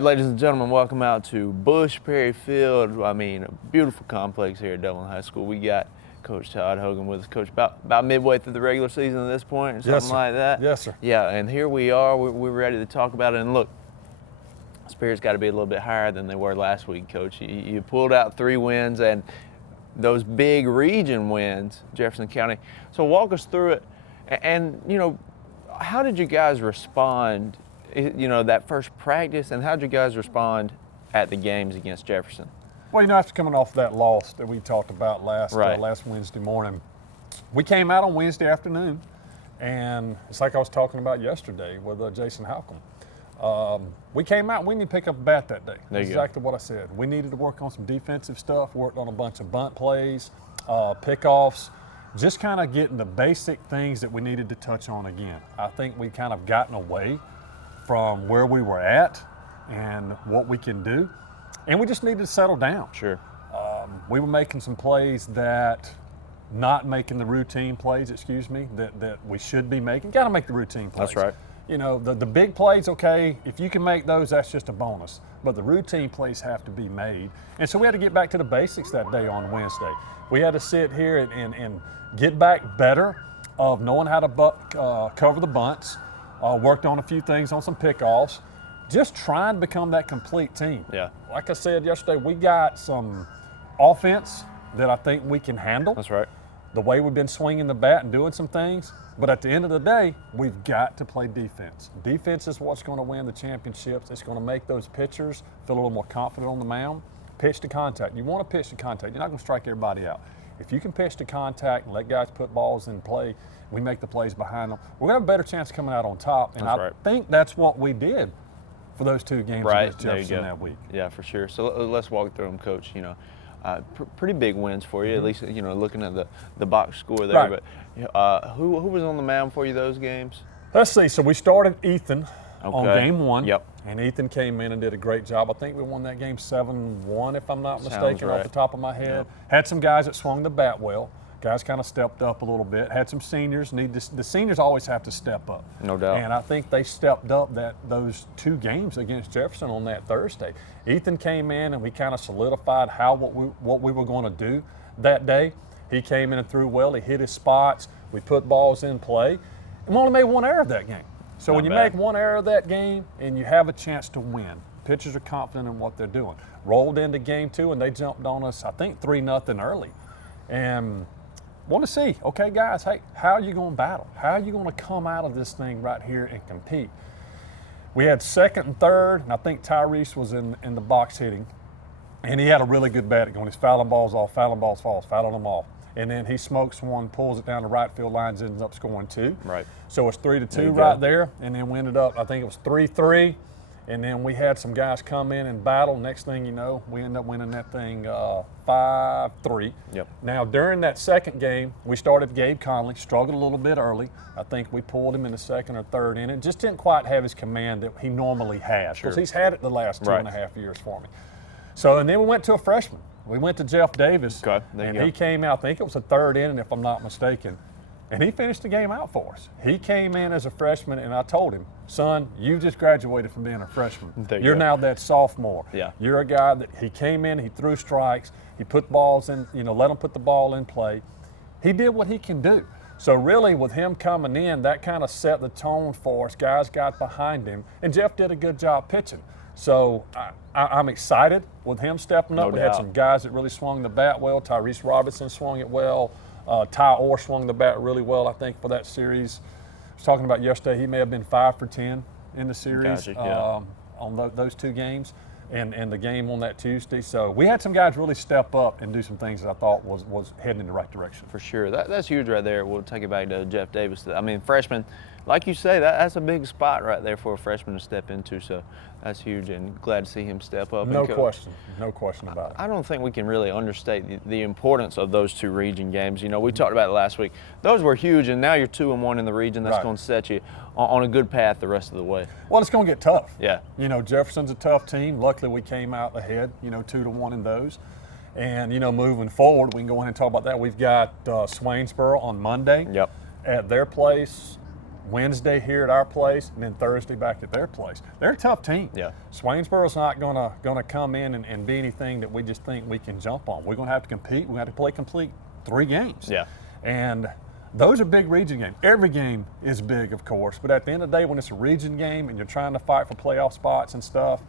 right, ladies and gentlemen, welcome out to Bush Perry Field. I mean, a beautiful complex here at Dublin High School. We got Coach Todd Hogan with us. Coach, about midway through the regular season at this point, or something like that? Yes, sir. Yeah, and here we are. We're ready to talk about it. And look, spirits got to be a little bit higher than they were last week, Coach. You pulled out 3 wins, and those big region wins, Jefferson County. So walk us through it. And you know, how did you guys respond, you know, that first practice, and how did you guys respond at the games against Jefferson? Well, you know, after coming off that loss that we talked about last Wednesday morning, we came out on Wednesday afternoon, and it's like I was talking about yesterday with Jason Halcomb. We came out and we needed to pick up a bat that day. That's exactly what I said. We needed to work on some defensive stuff, worked on a bunch of bunt plays, pickoffs, just kind of getting the basic things that we needed to touch on again. I think we kind of gotten away from where we were at and what we can do, and we just needed to settle down. Sure. We were making some plays that, not making the routine plays, that we should be making. Got to make the routine plays. That's right. You know, the big plays, okay, if you can make those, that's just a bonus. But the routine plays have to be made. And so we had to get back to the basics that day on Wednesday. We had to sit here and get back better of knowing how to cover the bunts, worked on a few things on some pickoffs, just trying to become that complete team. Yeah. Like I said yesterday, we got some offense that I think we can handle. That's right. The way we've been swinging the bat and doing some things. But at the end of the day, we've got to play defense. Defense is what's going to win the championships. It's going to make those pitchers feel a little more confident on the mound. Pitch to contact. You want to pitch to contact. You're not going to strike everybody out. If you can pitch to contact and let guys put balls in play, we make the plays behind them, we're going to have a better chance of coming out on top. And I think that's what we did for those 2 games against Jefferson that week. Yeah, for sure. So let's walk through them, Coach. You know, pretty big wins for you, at least, you know, looking at the box score there. Right. But who was on the mound for you those games? Let's see. So we started Ethan on game 1. Yep. And Ethan came in and did a great job. I think we won that game 7-1, if I'm not mistaken, right. off the top of my head. Yep. Had some guys that swung the bat well. Guys kind of stepped up a little bit. Had some seniors. The seniors always have to step up. No doubt. And I think they stepped up those 2 games against Jefferson on that Thursday. Ethan came in and we kind of solidified what we were going to do that day. He came in and threw well. He hit his spots. We put balls in play. And we only made 1 error that game. So when you make 1 error that game and you have a chance to win, pitchers are confident in what they're doing. Rolled into game 2 and they jumped on us, I think 3-0 early. And want to see, okay, guys, hey, how are you going to battle? How are you going to come out of this thing right here and compete? We had 2nd and 3rd, and I think Tyrese was in the box hitting, and he had a really good bat going. He's fouling balls off, fouling balls falls, fouling them off. And then he smokes one, pulls it down the right field lines, ends up scoring 2. Right. So it's 3-2 right there, and then we ended up, I think it was 3-3. And then we had some guys come in and battle. Next thing you know, we end up winning that thing 5-3. Yep. Now, during that second game, we started Gabe Conley, struggled a little bit early. I think we pulled him in the 2nd or 3rd inning. Just didn't quite have his command that he normally has, because he's had it the last 2.5 years for me. So, and then we went to a freshman. We went to Jeff Davis, and he came out, I think it was the 3rd inning, if I'm not mistaken. And he finished the game out for us. He came in as a freshman, and I told him, son, you just graduated from being a freshman. You're now that sophomore. Yeah. You're a guy that he came in, he threw strikes, he put balls in, you know, let him put the ball in play. He did what he can do. So really, with him coming in, that kind of set the tone for us. Guys got behind him, and Jeff did a good job pitching. So I'm excited with him stepping up. We had some guys that really swung the bat well. Tyrese Robinson swung it well. Ty Orr swung the bat really well, I think, for that series. I was talking about yesterday, he may have been 5 for 10 in the series on those 2 games and the game on that Tuesday. So we had some guys really step up and do some things that I thought was heading in the right direction. For sure. That's huge right there. We'll take it back to Jeff Davis. I mean, freshman, like you say, that's a big spot right there for a freshman to step into. So that's huge, and glad to see him step up. No question about it. I don't think we can really understate the importance of those 2 region games. You know, we talked about it last week. Those were huge, and now you're 2-1 in the region. That's going to set you on a good path the rest of the way. Well, it's going to get tough. Yeah. You know, Jefferson's a tough team. Luckily, we came out ahead, 2-1 in those. And, moving forward, we can go ahead and talk about that. We've got Swainsboro on Monday at their place. Wednesday here at our place, and then Thursday back at their place. They're a tough team. Yeah. Swainsboro's not gonna come in and be anything that we just think we can jump on. We're gonna have to compete. We're gonna have to play complete 3 games. Yeah. And those are big region games. Every game is big, of course, but at the end of the day, when it's a region game and you're trying to fight for playoff spots and stuff,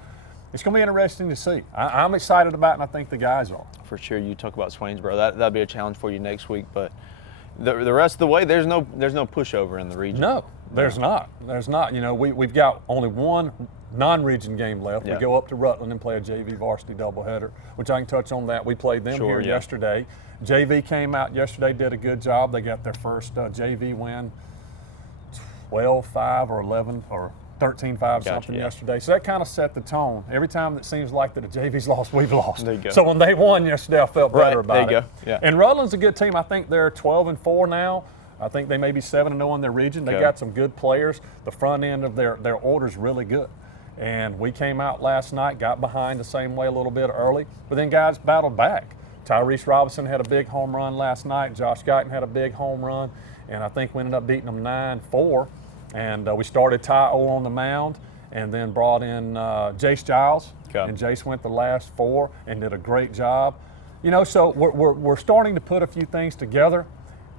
it's going to be interesting to see. I'm excited about it, and I think the guys are. For sure. You talk about Swainsboro. That'll be a challenge for you next week, but the rest of the way, there's no pushover in the region. No, there's not. There's not. You know, we've got only one non-region game left. Yeah. We go up to Rutland and play a JV varsity doubleheader, which I can touch on that. We played them here yesterday. JV came out yesterday, did a good job. They got their first JV win, 12-5 or 11 or 13-5 something yesterday. So that kind of set the tone. Every time it seems like that the JV's lost, we've lost. There you go. So when they won yesterday, I felt better about it. There you go. Yeah. And Rutland's a good team. I think they're 12-4 now. I think they may be 7-0 in their region. They got some good players. The front end of their order's really good. And we came out last night, got behind the same way a little bit early, but then guys battled back. Tyrese Robinson had a big home run last night. Josh Guyton had a big home run. And I think we ended up beating them 9-4. And we started Ty O on the mound and then brought in Jace Giles. And Jace went the last 4 and did a great job. You know, so we're starting to put a few things together,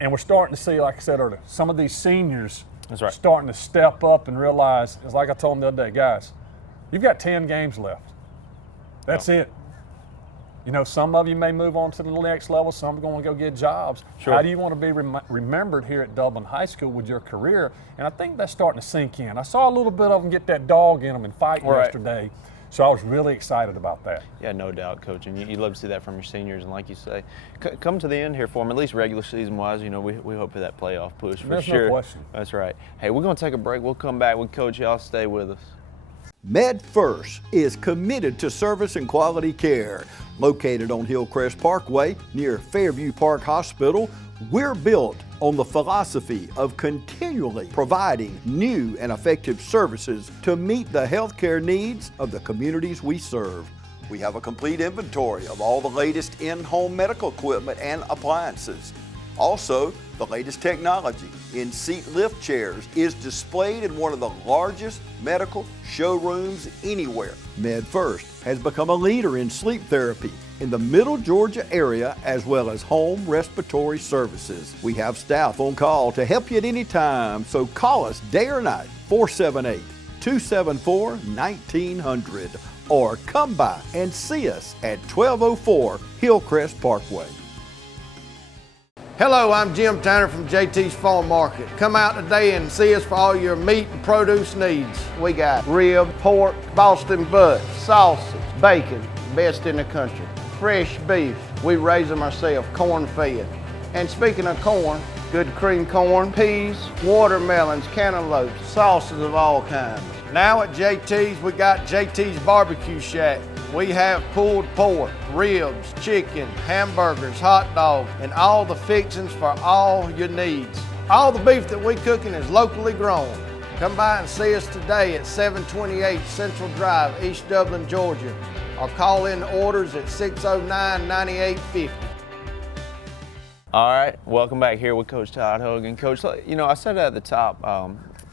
and we're starting to see, like I said earlier, some of these seniors starting to step up and realize, it's like I told them the other day, guys, you've got 10 games left. That's it. You know, some of you may move on to the next level. Some are going to go get jobs. Sure. How do you want to be remembered here at Dublin High School with your career? And I think that's starting to sink in. I saw a little bit of them get that dog in them and fight yesterday. So I was really excited about that. Yeah, no doubt, Coach. And you'd love to see that from your seniors. And like you say, come to the end here for them, at least regular season-wise. You know, we hope for that playoff push for sure. There's no question. That's right. Hey, we're going to take a break. We'll come back with Coach. Y'all stay with us. MedFirst is committed to service and quality care. Located on Hillcrest Parkway near Fairview Park Hospital, we're built on the philosophy of continually providing new and effective services to meet the healthcare needs of the communities we serve. We have a complete inventory of all the latest in-home medical equipment and appliances. Also, the latest technology in seat lift chairs is displayed in one of the largest medical showrooms anywhere. MedFirst has become a leader in sleep therapy in the Middle Georgia area as well as home respiratory services. We have staff on call to help you at any time, so call us day or night, 478-274-1900, or come by and see us at 1204 Hillcrest Parkway. Hello, I'm Jim Tanner from JT's Farm Market. Come out today and see us for all your meat and produce needs. We got rib, pork, Boston butt, sausage, bacon, best in the country, fresh beef. We raise them ourselves, corn fed. And speaking of corn, good cream corn, peas, watermelons, cantaloupes, sauces of all kinds. Now at JT's, we got JT's Barbecue Shack. We have pulled pork, ribs, chicken, hamburgers, hot dogs, and all the fixings for all your needs. All the beef that we cooking is locally grown. Come by and see us today at 728 Central Drive, East Dublin, Georgia, or call in orders at 609-9850. All right, welcome back here with Coach Todd Hogan. Coach, you know, I said it at the top,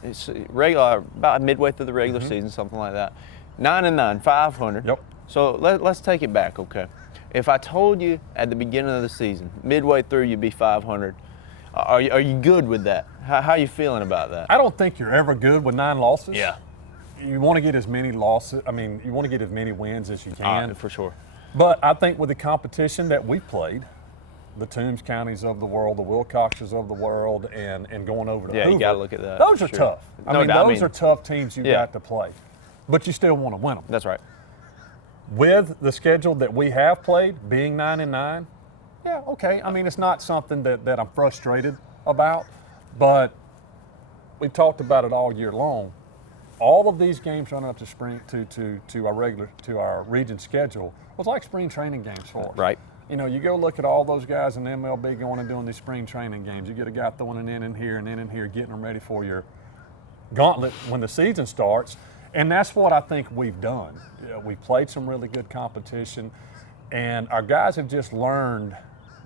it's regular, about midway through the regular season, something like that. 9-9, 500. Yep. So let's take it back, okay? If I told you at the beginning of the season, midway through you'd be 500, are you good with that? How are you feeling about that? I don't think you're ever good with 9 losses. Yeah. You want to get as many losses, you want to get as many wins as you can. For sure. But I think with the competition that we've played, the Toombs counties of the world, the Wilcoxes of the world, and going over to Hoover, you got to look at that. Those are tough. Those are tough teams you Yeah. got to play. But you still want to win them. That's right. With the schedule that we have played, being 9-9, yeah, okay. I mean, it's not something that I'm frustrated about, but we've talked about it all year long. All of these games running up to spring to our region schedule was like spring training games for us. Right. You know, you go look at all those guys in the MLB going and doing these spring training games. You get a guy throwing an in here and in here, getting them ready for your gauntlet when the season starts. And that's what I think we've done. We've played some really good competition, and our guys have just learned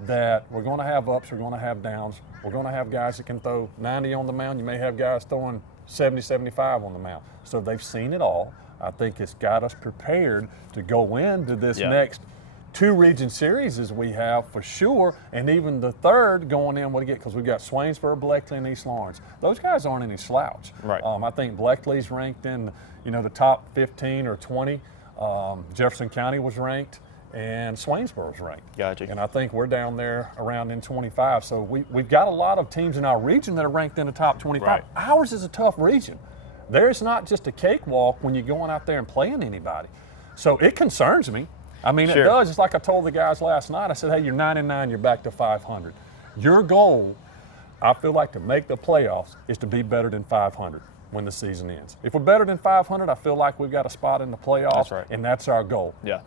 that we're going to have ups, we're going to have downs. We're going to have guys that can throw 90 on the mound. You may have guys throwing 70, 75 on the mound. So they've seen it all. I think it's got us prepared to go into this next 2 region series as we have for sure, and even the third going in, because we've got Swainsboro, Bleckley, and East Lawrence. Those guys aren't any slouch. Right. I think Bleckley's ranked in the top 15 or 20. Jefferson County was ranked, and Swainsboro's ranked. Gotcha. And I think we're down there around in 25. So we've got a lot of teams in our region that are ranked in the top 25. Right. Ours is a tough region. There's not just a cakewalk when you're going out there and playing anybody. So it concerns me. I mean, Sure. It does. It's like I told the guys last night. I said, hey, you're 9-9, you're back to 500. Your goal, I feel like, to make the playoffs is to be better than 500 when the season ends. If we're better than 500, I feel like we've got a spot in the playoffs, That's right. and that's our goal. Yeah.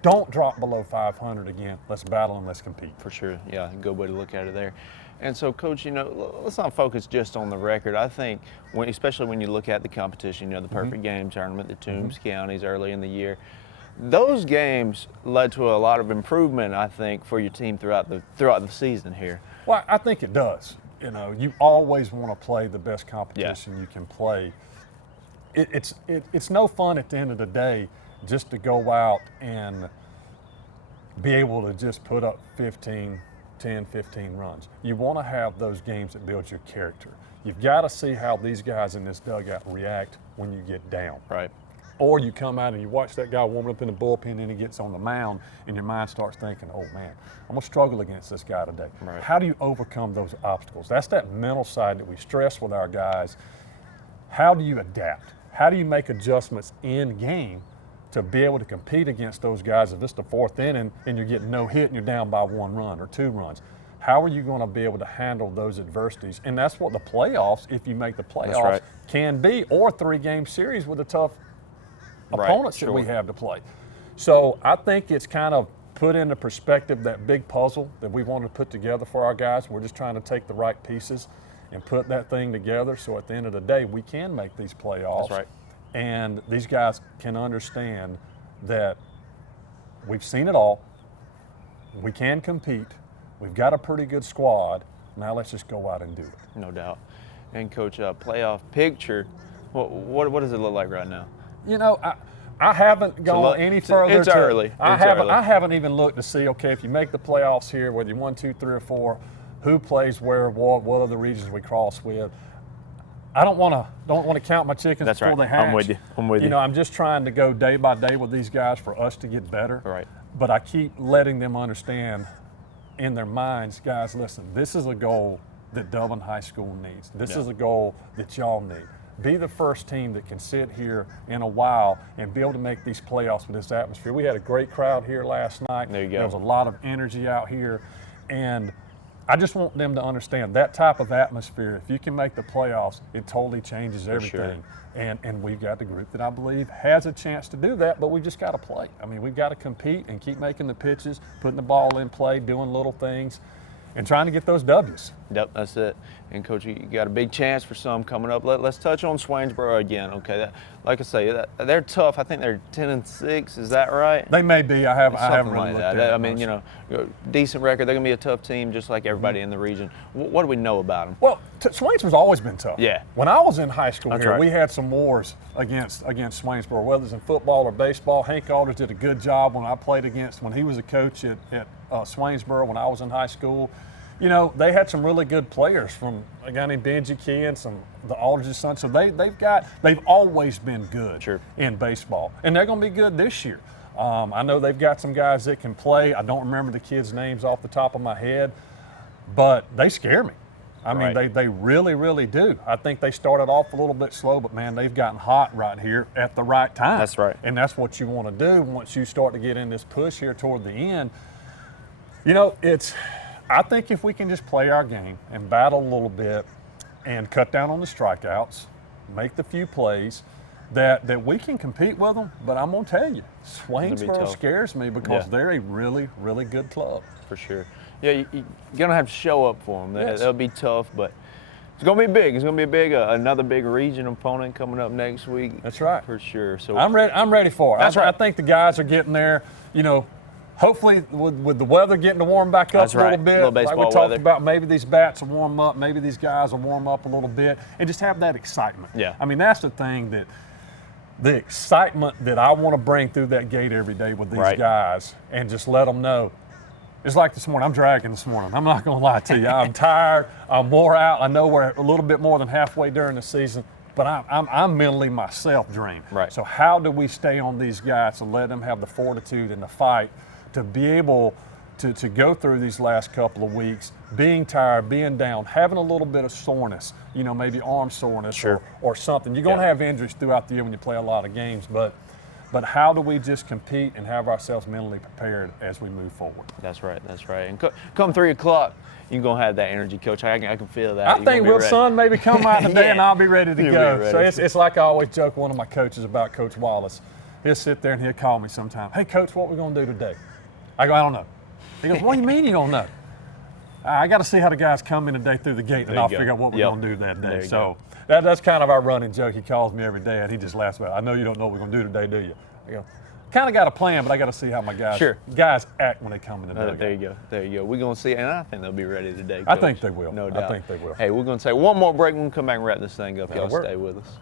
Don't drop below 500 again. Let's battle and let's compete. For sure, yeah, good way to look at it there. And so, Coach, let's not focus just on the record. I think, especially when you look at the competition, the Perfect Game Tournament, the Toombs counties early in the year, those games led to a lot of improvement, I think, for your team throughout the season here. Well, I think it does. You always want to play the best competition you can play. It's no fun at the end of the day just to go out and be able to just put up 10, 15 runs. You want to have those games that build your character. You've got to see how these guys in this dugout react when you get down. Right. Or you come out and you watch that guy warming up in the bullpen and he gets on the mound and your mind starts thinking, oh man, I'm going to struggle against this guy today. Right. How do you overcome those obstacles? That's that mental side that we stress with our guys. How do you adapt? How do you make adjustments in game to be able to compete against those guys if it's the 4th inning and you're getting no hit and you're down by 1 run or 2 runs? How are you going to be able to handle those adversities? And that's what the playoffs, if you make the playoffs, can be, or 3-game series with a tough opponents that we have to play. So I think it's kind of put into perspective that big puzzle that we wanted to put together for our guys. We're just trying to take the right pieces and put that thing together so at the end of the day we can make these playoffs. That's right. And these guys can understand that we've seen it all. We can compete. We've got a pretty good squad. Now let's just go out and do it. No doubt. And Coach, playoff picture, what does it look like right now? I haven't gone any further. It's early. I haven't even looked to see, okay, if you make the playoffs here, whether you 1, 2, 3, or 4, who plays where, what other regions we cross with. I don't want to count my chickens before they hatch. I'm with you. I'm just trying to go day by day with these guys for us to get better. Right. But I keep letting them understand in their minds, guys, listen, this is a goal that Dublin High School needs. This is a goal that y'all need. Be the first team that can sit here in a while and be able to make these playoffs with this atmosphere. We had a great crowd here last night. There you go. There was a lot of energy out here. And I just want them to understand that type of atmosphere, if you can make the playoffs, it totally changes everything. Sure. And we've got the group that I believe has a chance to do that, but we've just got to play. I mean, we've got to compete and keep making the pitches, putting the ball in play, doing little things, and trying to get those W's. Yep, that's it. And Coach, you got a big chance for some coming up. Let's touch on Swainsboro again. Okay, like I say, they're tough. I think they're 10-6. Is that right? They may be. I haven't really like looked that. at it I mean, decent record. They're gonna be a tough team, just like everybody in the region. What do we know about them? Well, Swainsboro's always been tough. Yeah. When I was in high school That's here, right. we had some wars against Swainsboro, whether it's in football or baseball. Hank Alders did a good job when I played against, when he was a coach at Swainsboro when I was in high school. They had some really good players, from a guy named Benji Key and the Aldridge's sons. So they've always been good in baseball, and they're going to be good this year. I know they've got some guys that can play. I don't remember the kids' names off the top of my head, but they scare me. I mean, they really, really do. I think they started off a little bit slow, but man, they've gotten hot right here at the right time. That's right. And that's what you want to do once you start to get in this push here toward the end. I think if we can just play our game and battle a little bit and cut down on the strikeouts, make the few plays, that we can compete with them. But I'm going to tell you, Swainsboro scares me because they're a really, really good club. For sure. Yeah, you're going to have to show up for them. Yes. That'll be tough, but it's going to be big. It's going to be another big region opponent coming up next week. That's right. For sure. So I'm ready for it. That's right. I think the guys are getting there, hopefully with the weather getting to warm back up That's a little right. bit, Little like we baseball talked weather. about, maybe these bats will warm up, maybe these guys will warm up a little bit, and just have that excitement. Yeah. I mean, that's the thing, that the excitement that I want to bring through that gate every day with these Right. guys, and just let them know. It's like this morning, I'm dragging this morning. I'm not going to lie to you. I'm tired, I'm wore out. I know we're a little bit more than halfway during the season, but I'm mentally myself drained. Right. So how do we stay on these guys and let them have the fortitude and the fight to be able to go through these last couple of weeks, being tired, being down, having a little bit of soreness, maybe arm soreness Sure. or something. You're going to Yeah. have injuries throughout the year when you play a lot of games, but how do we just compete and have ourselves mentally prepared as we move forward? That's right. That's right. And come 3 o'clock, you're going to have that energy, Coach. I can feel that. I You're think gonna be Will ready. Son maybe come out today Yeah. and I'll be ready to You'll go. be So ready. it's like I always joke with one of my coaches about Coach Wallace. He'll sit there and he'll call me sometime. Hey, Coach, what we going to do today? I go, I don't know. He goes, what do you mean you don't know? I got to see how the guys come in today through the gate, There and you I'll go. figure out what we're Yep. going to do that There day. you So that's kind of our running joke. He calls me every day, and he just laughs about it. I know you don't know what we're going to do today, do you? I go, kind of got a plan, but I got to see how my guys act when they come in the dugout. There you go. There you go. We're going to see, and I think they'll be ready today, Coach. I think they will. No I doubt. think they will. Hey, we're going to take one more break. We're going to come back and wrap this thing up. That'll Y'all work. stay with us.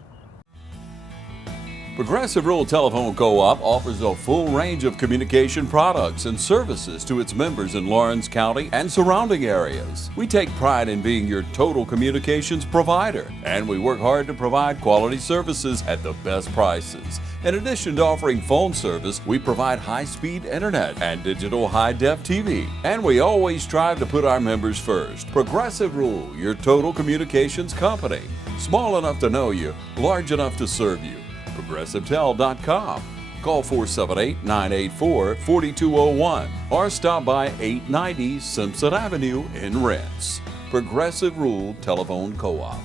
Progressive Rural Telephone Co-op offers a full range of communication products and services to its members in Lawrence County and surrounding areas. We take pride in being your total communications provider, and we work hard to provide quality services at the best prices. In addition to offering phone service, we provide high-speed internet and digital high-def TV. And we always strive to put our members first. Progressive Rural, your total communications company. Small enough to know you, large enough to serve you. ProgressiveTel.com. Call 478-984-4201 or stop by 890 Simpson Avenue in Rents. Progressive Rural Telephone Co-op.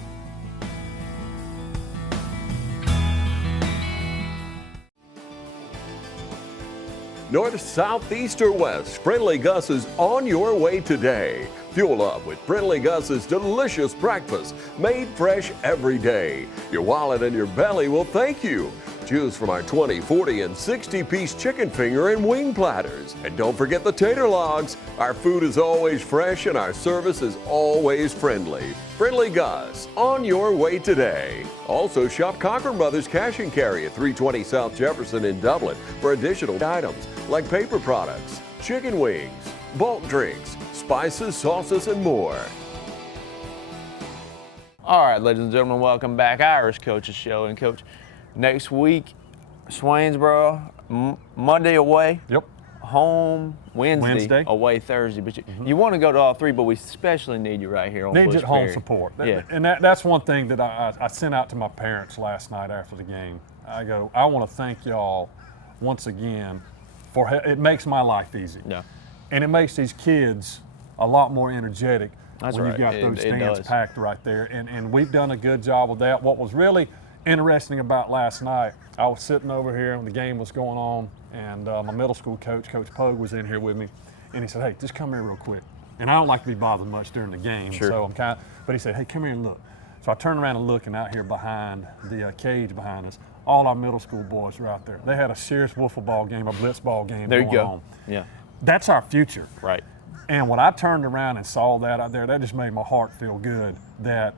North, south, east, or west, Friendly Gus is on your way today. Fuel up with Friendly Gus's delicious breakfast, made fresh every day. Your wallet and your belly will thank you. Choose from our 20, 40, and 60-piece chicken finger and wing platters. And don't forget the tater logs. Our food is always fresh and our service is always friendly. Friendly Gus, on your way today. Also shop Cochran Brothers Cash and Carry at 320 South Jefferson in Dublin for additional items like paper products, chicken wings, bulk drinks, spices, sauces, and more. All right, ladies and gentlemen, welcome back. Irish Coaches Show. And, Coach, next week, Swainsboro, Monday away. Yep. Home Wednesday, away Thursday. But you want to go to all three, but we especially need you right here on Need Bush you at home Perry. support. Yeah. And that's one thing that I sent out to my parents last night after the game. I go, I want to thank y'all once again for it makes my life easy. Yeah. And it makes these kids a lot more energetic That's when right. you've got those It stands does. packed right there. And we've done a good job with that. What was really interesting about last night, I was sitting over here and the game was going on, and my middle school coach, Coach Pogue, was in here with me, and he said, hey, just come here real quick. And I don't like to be bothered much during the game, Sure. so but he said, hey, come here and look. So I turned around and looking out here behind the cage behind us. All our middle school boys were out there. They had a serious wiffle ball game, a blitz ball game There you going go. on. Yeah. That's our future. Right. And when I turned around and saw that out there, that just made my heart feel good, that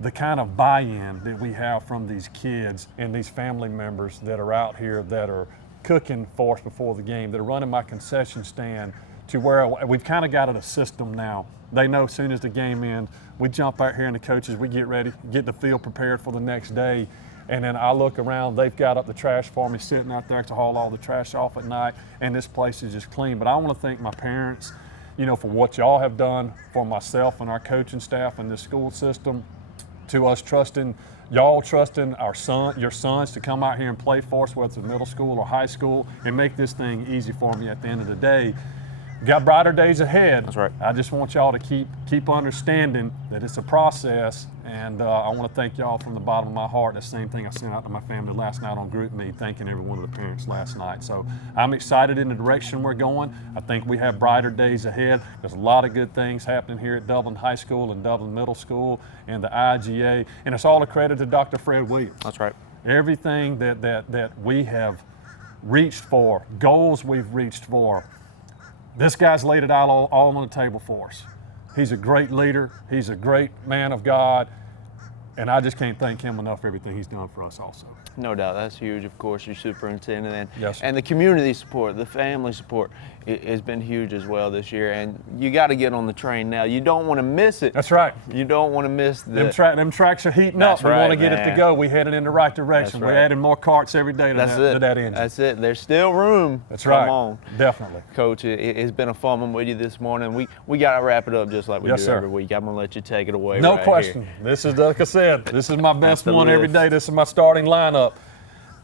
the kind of buy-in that we have from these kids and these family members that are out here that are cooking for us before the game, that are running my concession stand, to where we've kind of got it a system now. They know as soon as the game ends, we jump out here and the coaches, we get ready, get the field prepared for the next day. And then I look around, they've got up the trash for me, sitting out there to haul all the trash off at night, and this place is just clean. But I want to thank my parents, for what y'all have done for myself and our coaching staff and the school system, to us y'all trusting your sons to come out here and play for us, whether it's middle school or high school, and make this thing easy for me at the end of the day. Got brighter days ahead. That's right. I just want y'all to keep understanding that it's a process, and I want to thank y'all from the bottom of my heart. The same thing I sent out to my family last night on Group Me, thanking every one of the parents last night. So I'm excited in the direction we're going. I think we have brighter days ahead. There's a lot of good things happening here at Dublin High School and Dublin Middle School and the IGA, and it's all a credit to Dr. Fred Williams. That's right. Everything that we have reached for, goals we've reached for, this guy's laid it all on the table for us. He's a great leader. He's a great man of God. And I just can't thank him enough for everything he's done for us also. No doubt, that's huge. Of course, your superintendent and, Yes, sir. and the community support, the family support has been huge as well this year. And you got to get on the train now. You don't want to miss it. That's right. You don't want to miss the. Them tracks are heating up. That's We want to right, get it to man. go. We're headed in the right direction. That's We're right. adding more carts every day to, to that engine. That's it. There's still room. That's Come right. on. Definitely. Coach, it's been a fun one with you this morning. We got to wrap it up just like we Yes, do sir. every week. I'm going to let you take it away. No right question. here. This is, like I said, this is my best the one every list. day. This is my starting lineup.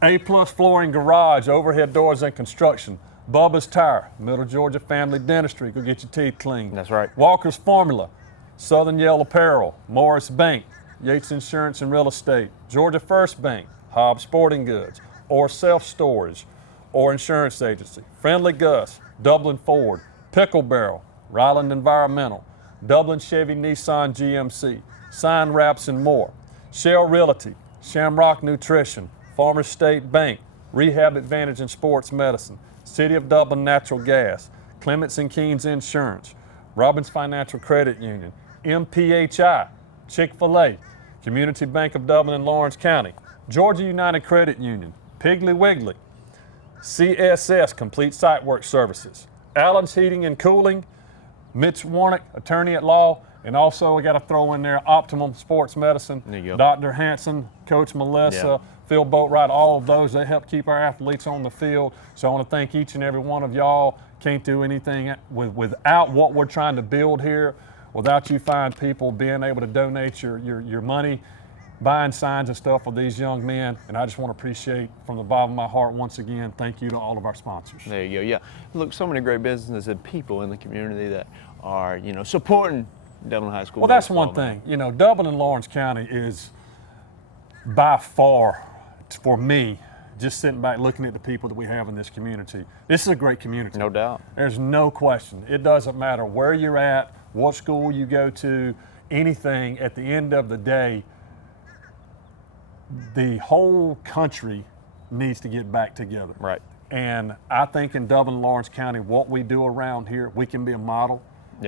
A-plus flooring garage, overhead doors and construction. Bubba's Tire, Middle Georgia Family Dentistry, go get your teeth cleaned. That's right. Walker's Formula, Southern Yell Apparel, Morris Bank, Yates Insurance and Real Estate, Georgia First Bank, Hobbs Sporting Goods, or Self Storage, or Insurance Agency, Friendly Gus, Dublin Ford, Pickle Barrel, Ryland Environmental, Dublin Chevy Nissan GMC, Sign Wraps and more, Shell Realty, Shamrock Nutrition, Farmers State Bank, Rehab Advantage and Sports Medicine, City of Dublin Natural Gas, Clements and Keynes Insurance, Robbins Financial Credit Union, MPHI, Chick-fil-A, Community Bank of Dublin and Lawrence County, Georgia United Credit Union, Piggly Wiggly, CSS Complete Site Work Services, Allen's Heating and Cooling, Mitch Warnick, attorney at law, and also we got to throw in there Optimum Sports Medicine, There you go. Dr. Hanson, Coach Melissa, Phil Boatwright, all of those, they help keep our athletes on the field. So I want to thank each and every one of y'all. Can't do anything without what we're trying to build here, without you fine people being able to donate your money, buying signs and stuff for these young men. And I just want to appreciate from the bottom of my heart once again, thank you to all of our sponsors. There you go. Yeah. Look, so many great businesses and people in the community that are, supporting Dublin High School. Well, that's baseball, one man. thing. Dublin and Lawrence County is by far, for me, just sitting back looking at the people that we have in this community, this is a great community. No doubt. There's no question. It doesn't matter where you're at, what school you go to, anything. At the end of the day, the whole country needs to get back together. Right. And I think in Dublin and Lawrence County, what we do around here, we can be a model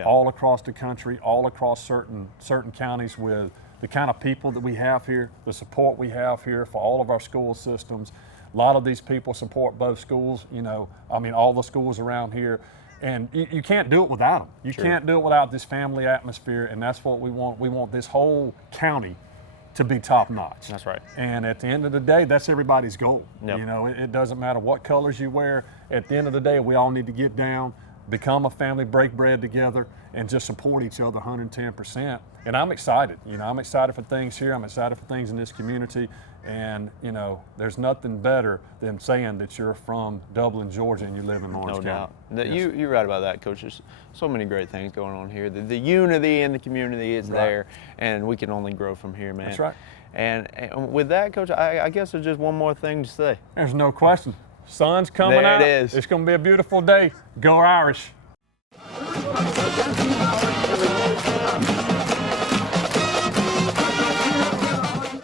all across the country, all across certain counties with the kind of people that we have here, the support we have here for all of our school systems. A lot of these people support both schools, all the schools around here. And you can't do it without them. You can't do it without this family atmosphere, and that's what we want. We want this whole county to be top notch. That's right. And at the end of the day, that's everybody's goal. Yep. It doesn't matter what colors you wear. At the end of the day, we all need to get down, become a family, break bread together, and just support each other 110%. And I'm excited. I'm excited for things here. I'm excited for things in this community. And, there's nothing better than saying that you're from Dublin, Georgia, and you live in Lawrence County. No doubt. Yes. You're right about that, Coach. There's so many great things going on here. The unity in the community is there, and we can only grow from here, man. That's right. And with that, Coach, I guess there's just one more thing to say. There's no question. Sun's coming There out. it is. It's going to be a beautiful day. Go Irish.